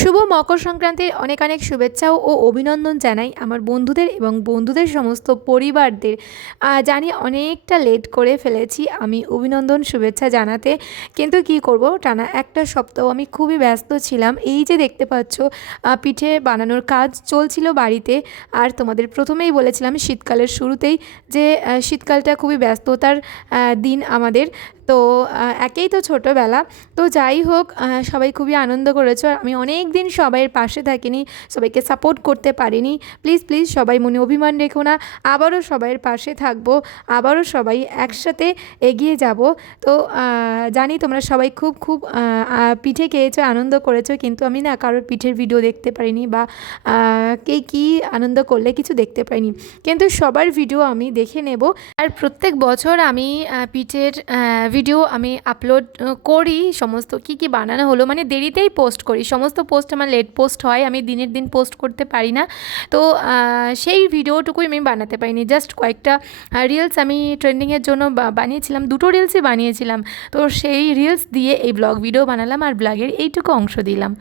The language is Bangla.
শুভ মকর সংক্রান্তির অনেক অনেক শুভেচ্ছা ও অভিনন্দন জানাই আমার বন্ধুদের এবং বন্ধুদের সমস্ত পরিবারদের। জানি অনেকটা লেট করে ফেলেছি আমি অভিনন্দন শুভেচ্ছা জানাতে, কিন্তু কি করব, টানা একটা সপ্তাহ আমি খুবই ব্যস্ত ছিলাম। এই যে দেখতে পাচ্ছ, পিঠে বানানোর কাজ চলছিল বাড়িতে। আর তোমাদের প্রথমেই বলেছিলাম শীতকালের শুরুতেই যে শীতকালটা খুবই ব্যস্ততার দিন আমাদের। তো একেই তো ছোটোবেলা। তো যাই হোক, সবাই খুবই আনন্দ করেছো। আর আমি অনেক দিন সবাইয়ের পাশে থাকিনি, সবাইকে সাপোর্ট করতে পারিনি। প্লিজ প্লিজ সবাই মনে অভিমান রেখো না, আবারও সবাইয়ের পাশে থাকবো, আবারও সবাই একসাথে এগিয়ে যাব। তো জানি তোমরা সবাই খুব খুব পিঠে খেয়েছো, আনন্দ করেছো, কিন্তু আমি না কারোর পিঠের ভিডিও দেখতে পারিনি বা কে কী আনন্দ করলে কিছু দেখতে পাইনি, কিন্তু সবার ভিডিও আমি দেখে নেব। আর প্রত্যেক বছর আমি পিঠের ভিডিও আমি আপলোড করি, সমস্ত কী কী বানানো হলো, মানে দেরিতেই পোস্ট করি, সমস্ত পোস্ট আমার লেট পোস্ট হয়, আমি দিনের দিন পোস্ট করতে পারি না। তো সেই ভিডিওটুকুই আমি বানাতে পারিনি, জাস্ট কয়েকটা রিলস আমি ট্রেন্ডিংয়ের জন্য বানিয়েছিলাম, দুটো রিলসই বানিয়েছিলাম। তো সেই রিলস দিয়ে এই ব্লগ ভিডিও বানালাম আর ব্লগের এইটুকু অংশ দিলাম।